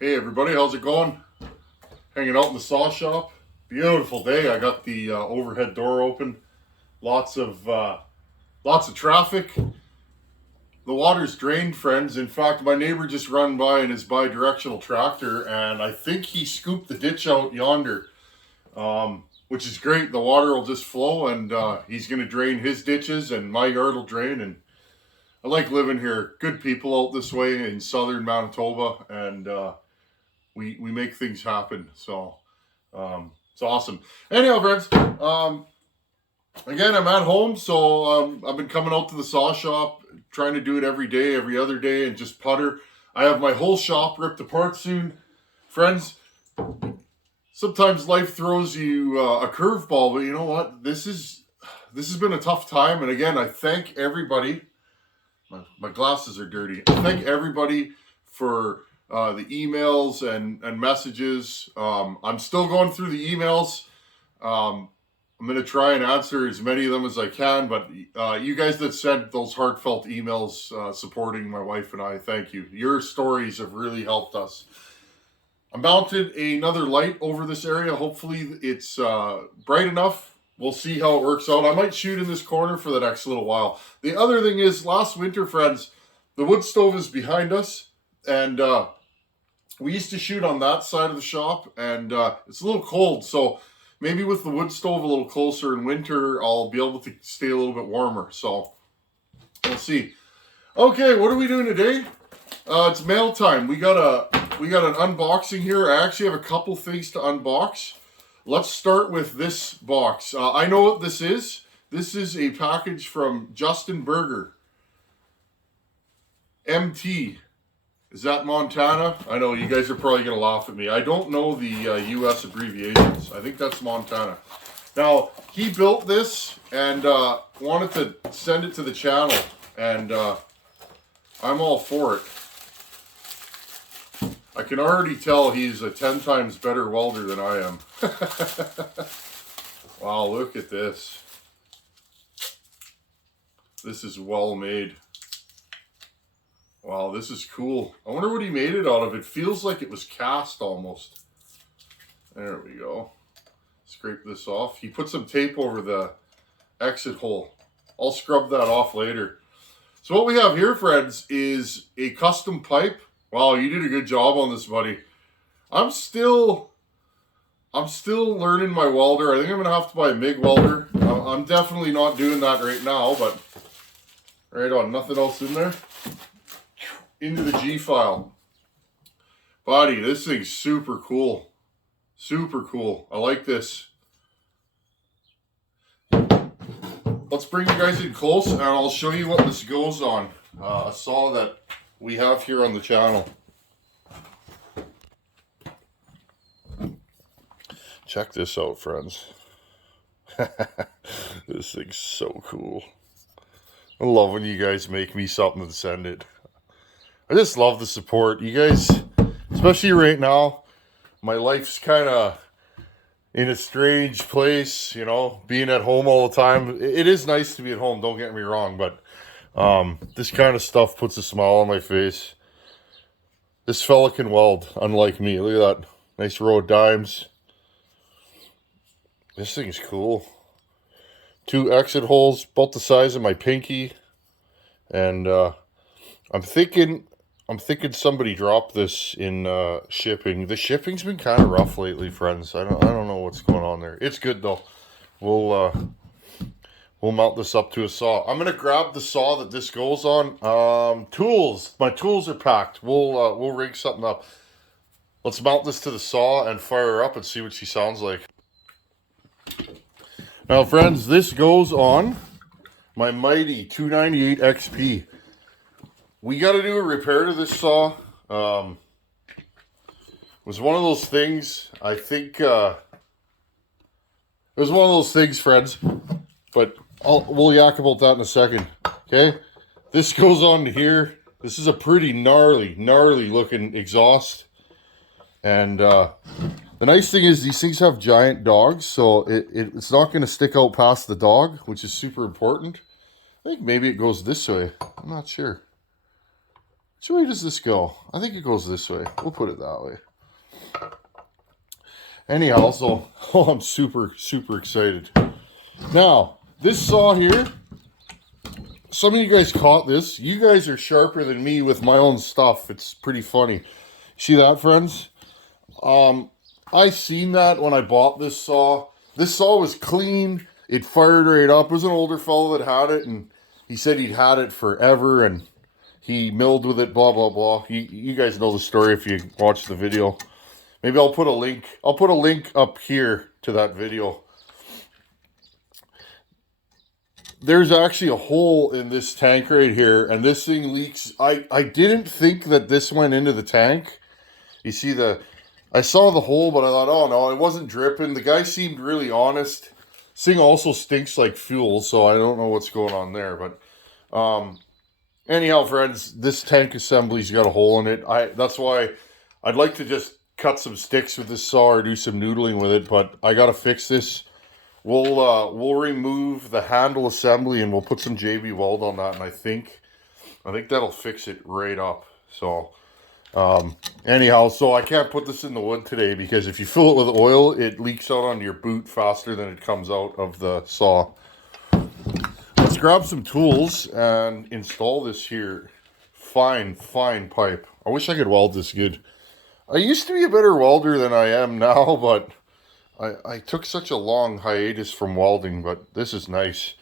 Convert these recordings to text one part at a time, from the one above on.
Hey everybody, how's it going? Hanging out in the saw shop. Beautiful day. I got the overhead door open. Lots of traffic. The water's drained, friends. In fact, my neighbor just run by in his bi-directional tractor, and I think he scooped the ditch out yonder, which is great. The water will just flow, and he's going to drain his ditches, and my yard will drain. And I like living here. Good people out this way in southern Manitoba, and we make things happen. So it's awesome. Anyhow, friends, again, I'm at home, so I've been coming out to the saw shop, trying to do it every day, every other day, and just putter. I have my whole shop ripped apart soon. Friends, sometimes life throws you a curveball, but you know what? This has been a tough time, and again, I thank everybody. My glasses are dirty. I thank everybody for the emails and messages. I'm still going through the emails. I'm going to try and answer as many of them as I can, but you guys that sent those heartfelt emails supporting my wife and I, thank you. Your stories have really helped us. I mounted another light over this area. Hopefully it's bright enough. We'll see how it works out. I might shoot in this corner for the next little while. The other thing is, last winter, friends, the wood stove is behind us, and we used to shoot on that side of the shop, and it's a little cold, so maybe with the wood stove a little closer in winter, I'll be able to stay a little bit warmer. So we'll see. Okay, what are we doing today? It's mail time. We got an unboxing here. I actually have a couple things to unbox. Let's start with this box. I know what this is. This is a package from Justin Berger. MT. Is that Montana? I know you guys are probably going to laugh at me. I don't know the U.S. abbreviations. I think that's Montana. Now, he built this and wanted to send it to the channel, and I'm all for it. I can already tell he's a 10 times better welder than I am. Wow, look at this. This is well made. Wow, this is cool. I wonder what he made it out of. It feels like it was cast almost. There we go. Scrape this off. He put some tape over the exit hole. I'll scrub that off later. So what we have here, friends, is a custom pipe. Wow, you did a good job on this, buddy. I'm still learning my welder. I think I'm going to have to buy a MIG welder. I'm definitely not doing that right now, but right on. Nothing else in there. Into the G file. Buddy, this thing's super cool. Super cool. I like this. Let's bring you guys in close and I'll show you what this goes on. A saw that we have here on the channel. Check this out, friends. This thing's so cool. I love when you guys make me something to send it. I just love the support. You guys, especially right now, my life's kind of in a strange place, you know, being at home all the time. It is nice to be at home, don't get me wrong, but this kind of stuff puts a smile on my face. This fella can weld, unlike me. Look at that. Nice row of dimes. This thing's cool. 2 exit holes, about the size of my pinky. And I'm thinking somebody dropped this in shipping. The shipping's been kind of rough lately, friends. I don't know what's going on there. It's good though. We'll mount this up to a saw. I'm gonna grab the saw that this goes on. Tools. My tools are packed. We'll rig something up. Let's mount this to the saw and fire her up and see what she sounds like. Now, friends, this goes on my mighty 298 XP. We got to do a repair to this saw. It was one of those things, I think, it was one of those things, friends, but we'll yak about that in a second, okay? This goes on to here. This is a pretty gnarly looking exhaust. And the nice thing is these things have giant dogs, so it's not going to stick out past the dog, which is super important. I think maybe it goes this way. I'm not sure. Which way does this go? I think it goes this way. We'll put it that way. Anyhow, so, oh, I'm super, super excited. Now, this saw here, some of you guys caught this. You guys are sharper than me with my own stuff. It's pretty funny. See that, friends? I seen that when I bought this saw. This saw was clean. It fired right up. It was an older fellow that had it, and he said he'd had it forever, and he milled with it, blah, blah, blah. You guys know the story if you watch the video. Maybe I'll put a link. I'll put a link up here to that video. There's actually a hole in this tank right here, and this thing leaks. I didn't think that this went into the tank. You see I saw the hole, but I thought, oh no, it wasn't dripping. The guy seemed really honest. This thing also stinks like fuel, so I don't know what's going on there. But anyhow, friends, this tank assembly's got a hole in it. That's why I'd like to just cut some sticks with this saw or do some noodling with it, but I gotta fix this. We'll remove the handle assembly and we'll put some JB weld on that, and I think that'll fix it right up. So anyhow, so I can't put this in the wood today because if you fill it with oil, it leaks out onto your boot faster than it comes out of the saw. Let's grab some tools and install this here. Fine pipe. I wish I could weld this good. I used to be a better welder than I am now, but I took such a long hiatus from welding, but this is nice.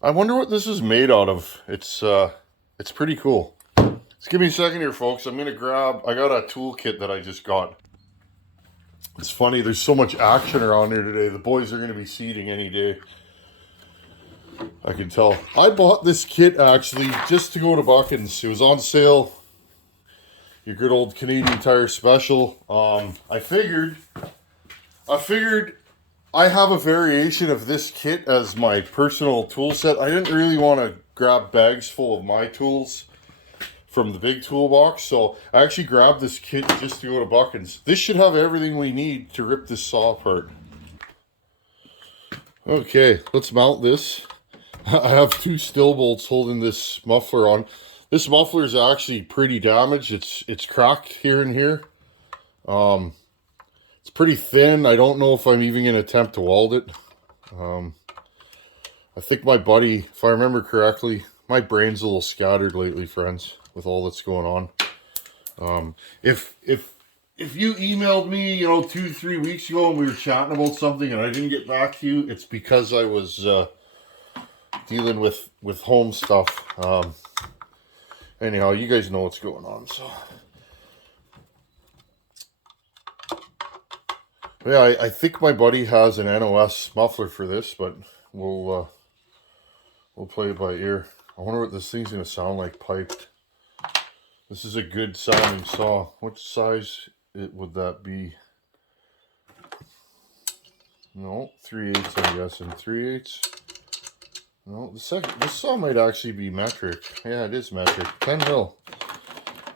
I wonder what this is made out of. It's pretty cool. Just give me a second here, folks. I got a toolkit that I just got. It's funny, there's so much action around here today. The boys are going to be seeding any day. I can tell. I bought this kit actually just to go to Buckins. It was on sale. Your good old Canadian Tire special. I figured I have a variation of this kit as my personal tool set. I didn't really want to grab bags full of my tools from the big toolbox, so I actually grabbed this kit just to go to Buckins. This should have everything we need to rip this saw apart. Okay, let's mount this. I have two still bolts holding this muffler on. This muffler is actually pretty damaged. It's cracked here and here. It's pretty thin. I don't know if I'm even going to attempt to weld it. I think my buddy, if I remember correctly, my brain's a little scattered lately, friends, with all that's going on. If you emailed me, 2-3 weeks ago and we were chatting about something and I didn't get back to you, it's because I was dealing with home stuff. Anyhow, you guys know what's going on, so. Yeah, I think my buddy has an NOS muffler for this, but we'll play it by ear. I wonder what this thing's going to sound like piped. This is a good sounding saw. What size would that be? No, 3/8, I'm guessing. 3/8. No, this saw might actually be metric. Yeah, it is metric. 10 mil.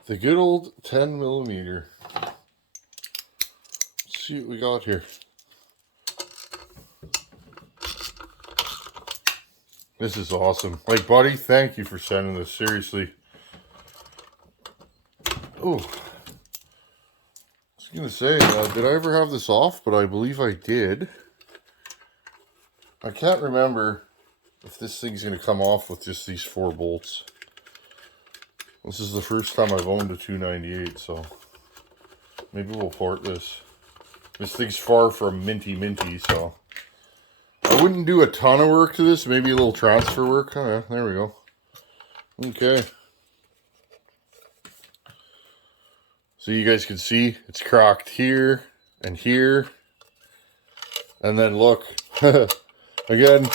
The good old 10 millimeter. Let's see what we got here. This is awesome. Like, buddy, thank you for sending this. Seriously. Oh. I was going to say, did I ever have this off? But I believe I did. I can't remember if this thing's going to come off with just these 4 bolts. This is the first time I've owned a 298, so maybe we'll port this. This thing's far from minty, so I wouldn't do a ton of work to this, maybe a little transfer work. Oh, there we go. Okay. So you guys can see it's cracked here and here. And then look, again,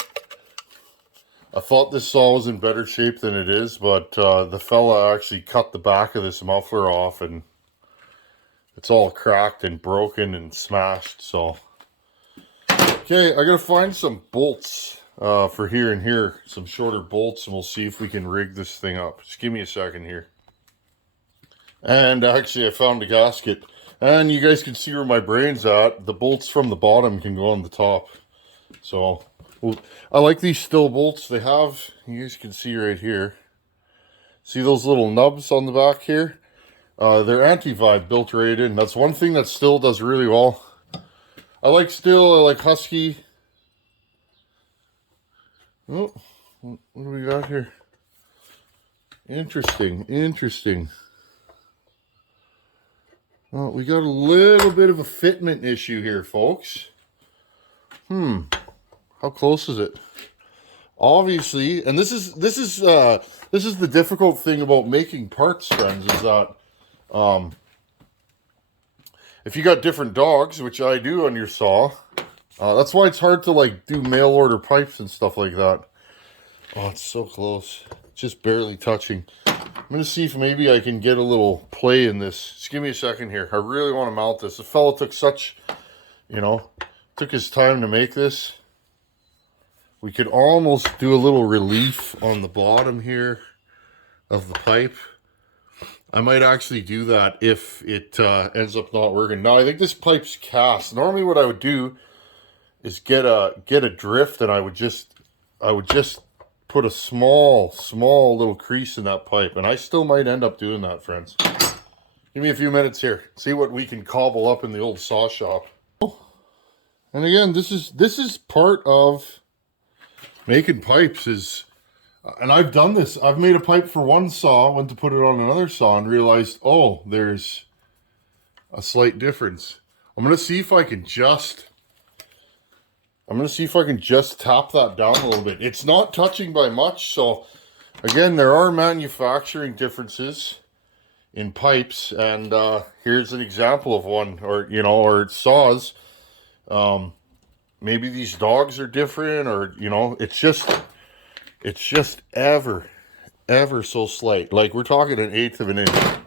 I thought this saw was in better shape than it is, but the fella actually cut the back of this muffler off and it's all cracked and broken and smashed. So, okay, I gotta find some bolts for here and here, some shorter bolts, and we'll see if we can rig this thing up. Just give me a second here. And actually I found a gasket, and you guys can see where my brain's at. The bolts from the bottom can go on the top. So, well, I like these still bolts. They have, you guys can see right here, See those little nubs on the back here? They're anti-vibe built right in. That's one thing that Still does really well. I like Still, I like Husky. Oh, what do we got here? Interesting, interesting. Well, we got a little bit of a fitment issue here, folks. How close is it? Obviously, and this is the difficult thing about making parts, friends, is that if you got different dogs, which I do on your saw, that's why it's hard to like do mail order pipes and stuff like that. Oh, it's so close. Just barely touching. I'm going to see if maybe I can get a little play in this. Just give me a second here. I really want to mount this. The fella took such, took his time to make this. We could almost do a little relief on the bottom here of the pipe. I might actually do that if it ends up not working. Now, I think this pipe's cast. Normally what I would do is get a drift, and I would just put a small little crease in that pipe, and I still might end up doing that, friends. Give me a few minutes here. See what we can cobble up in the old saw shop. And again, this is part of making pipes and I've done this. I've made a pipe for one saw, went to put it on another saw, and realized, oh, there's a slight difference. I'm gonna see if I can just tap that down a little bit. It's not touching by much, so again, there are manufacturing differences in pipes, and here's an example of one, or saws. Maybe these dogs are different, or it's just ever so slight. Like, we're talking 1/8 of an inch.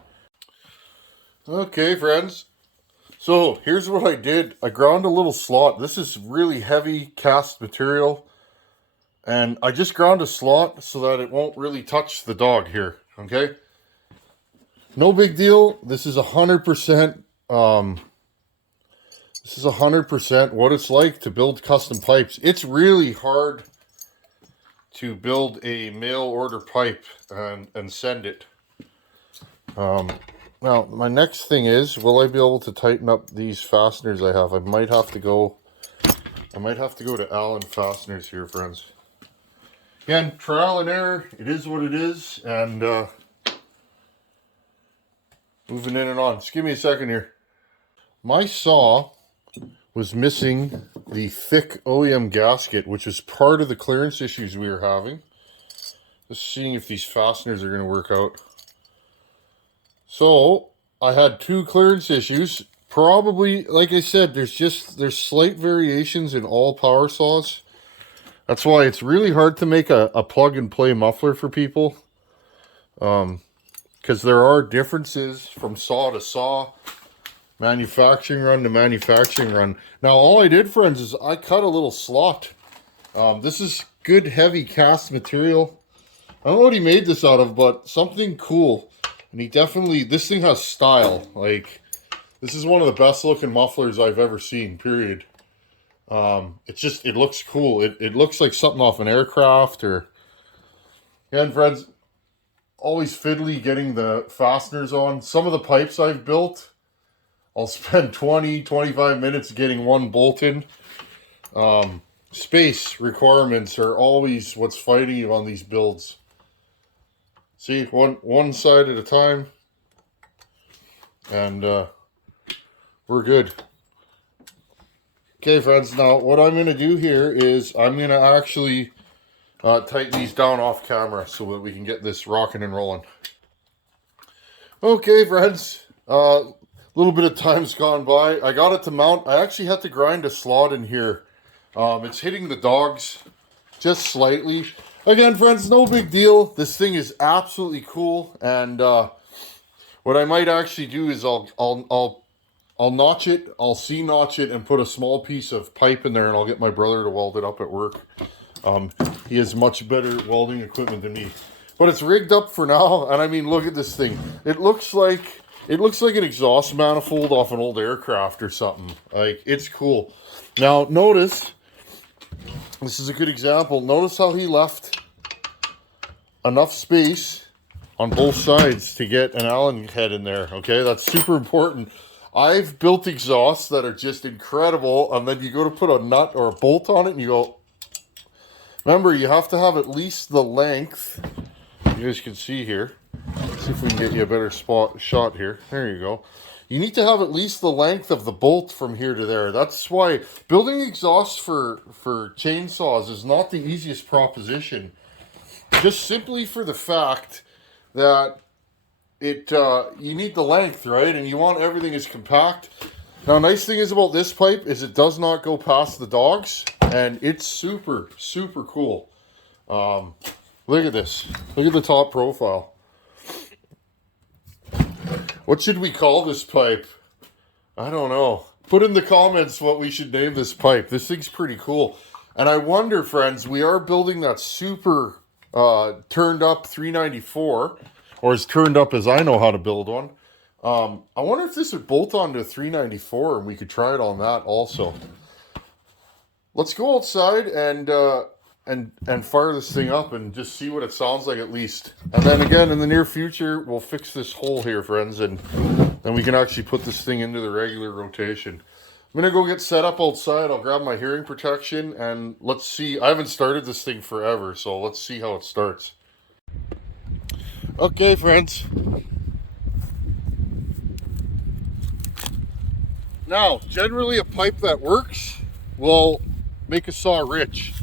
Okay, friends. So here's what I did. I ground a little slot. This is really heavy cast material, and I just ground a slot so that it won't really touch the dog here. Okay, no big deal. This is 100%. This is 100% what it's like to build custom pipes. It's really hard to build a mail order pipe and send it. Now, my next thing is, will I be able to tighten up these fasteners I have? I might have to go to Allen Fasteners here, friends. Again, trial and error. It is what it is, and moving in and on. Just give me a second here. My saw was missing the thick OEM gasket, which is part of the clearance issues we were having. Just seeing if these fasteners are going to work out. So I had 2 clearance issues. Probably, like I said, there's slight variations in all power saws. That's why it's really hard to make a plug and play muffler for people. Because there are differences from saw to saw, manufacturing run to manufacturing run. Now, all I did, friends, is I cut a little slot. This is good heavy cast material. I don't know what he made this out of, but something cool. And this thing has style. Like, this is one of the best looking mufflers I've ever seen, period. It looks cool. It looks like something off an aircraft, or, again, friends, always fiddly getting the fasteners on. Some of the pipes I've built, I'll spend 20-25 minutes getting one bolt in. Space requirements are always what's fighting you on these builds. See, one side at a time, and we're good. Okay, friends, now what I'm going to do here is I'm going to actually tighten these down off camera so that we can get this rocking and rolling. Okay, friends, a little bit of time's gone by. I got it to mount. I actually had to grind a slot in here. It's hitting the dogs just slightly. Again, friends, no big deal. This thing is absolutely cool, and what I might actually do is I'll notch it, I'll C-notch it, and put a small piece of pipe in there, and I'll get my brother to weld it up at work. He has much better welding equipment than me, but it's rigged up for now. And I mean, look at this thing. It looks like an exhaust manifold off an old aircraft or something. Like, it's cool. Now, notice. This is a good example. Notice how he left enough space on both sides to get an Allen head in there. Okay, that's super important. I've built exhausts that are just incredible, and then you go to put a nut or a bolt on it and you go, remember, you have to have at least the length. You guys can see here. Let's see if we can get you a better shot here. There you go. You need to have at least the length of the bolt from here to there. That's why building exhausts for chainsaws is not the easiest proposition. Just simply for the fact that you need the length, right? And you want everything as compact. Now, nice thing is about this pipe is it does not go past the dogs, and it's super, super cool. Look at this. Look at the top profile. What should we call this pipe? I don't know. Put in the comments what we should name this pipe. This thing's pretty cool. And I wonder, friends, we are building that super turned up 394, or as turned up as I know how to build one. I wonder if this would bolt onto a 394 and we could try it on that also. Let's go outside and fire this thing up and just see what it sounds like at least. And then again, in the near future, we'll fix this hole here, friends, and then we can actually put this thing into the regular rotation. I'm going to go get set up outside. I'll grab my hearing protection and let's see. I haven't started this thing forever, so let's see how it starts. Okay, friends. Now, generally a pipe that works will make a saw rich.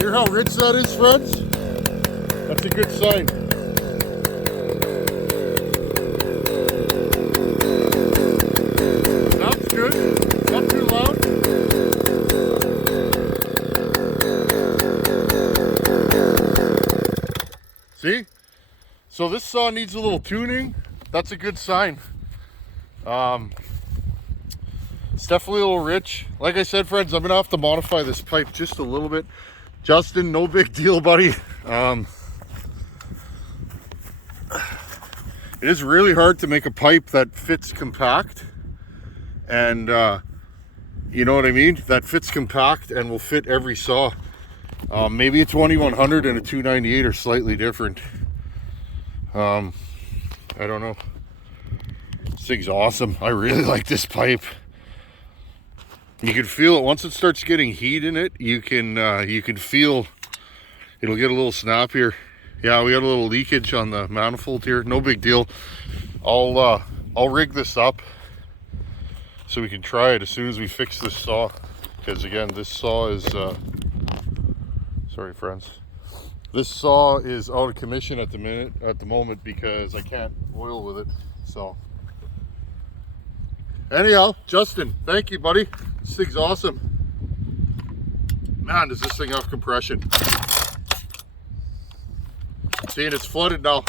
Hear how rich that is, friends? That's a good sign. Sounds good. Not too loud. See? So this saw needs a little tuning. That's a good sign. It's definitely a little rich. Like I said, friends, I'm gonna have to modify this pipe just a little bit. Justin, no big deal, buddy. It is really hard to make a pipe that fits compact, and you know what I mean? That fits compact and will fit every saw. Maybe a 2100 and a 298 are slightly different. I don't know. This thing's awesome. I really like this pipe. You can feel it once it starts getting heat in it. You can feel it'll get a little snappier. Yeah, we got a little leakage on the manifold here. No big deal. I'll rig this up so we can try it as soon as we fix this saw. Because again, this saw is sorry, friends. This saw is out of commission at the moment because I can't oil with it. So anyhow, Justin, thank you, buddy. This thing's awesome. Man, does this thing have compression. See, and it's flooded now.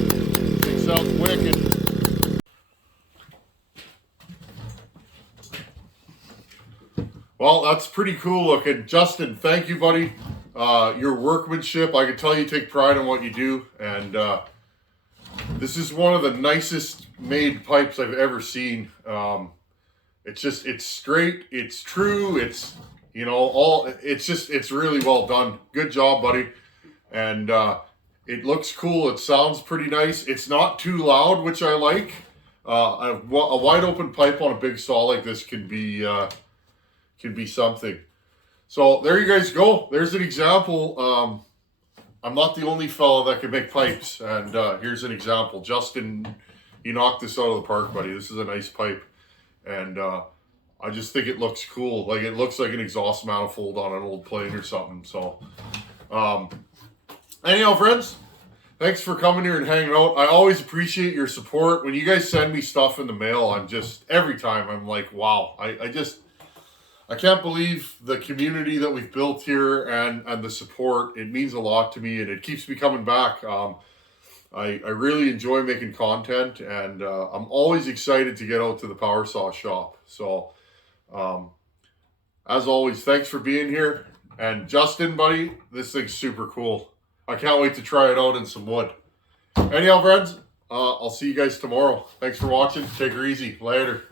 Thing sounds wicked. Well, that's pretty cool looking. Justin, thank you, buddy. Your workmanship, I can tell you take pride in what you do. And this is one of the nicest made pipes I've ever seen. It's straight, it's true, it's, you know, it's really well done. Good job, buddy. And it looks cool. It sounds pretty nice. It's not too loud, which I like. A wide open pipe on a big saw like this can be something. So there you guys go. There's an example. I'm not the only fella that can make pipes, and here's an example. Justin, you knocked this out of the park, buddy. This is a nice pipe, and I just think it looks cool. Like, it looks like an exhaust manifold on an old plane or something. So, anyhow, friends, thanks for coming here and hanging out. I always appreciate your support. When you guys send me stuff in the mail, I'm just, every time I'm like, wow. I can't believe the community that we've built here and the support. It means a lot to me, and it keeps me coming back. I really enjoy making content, and I'm always excited to get out to the power saw shop. So, as always, thanks for being here. And Justin, buddy, this thing's super cool. I can't wait to try it out in some wood. Anyhow, friends, I'll see you guys tomorrow. Thanks for watching. Take her easy. Later.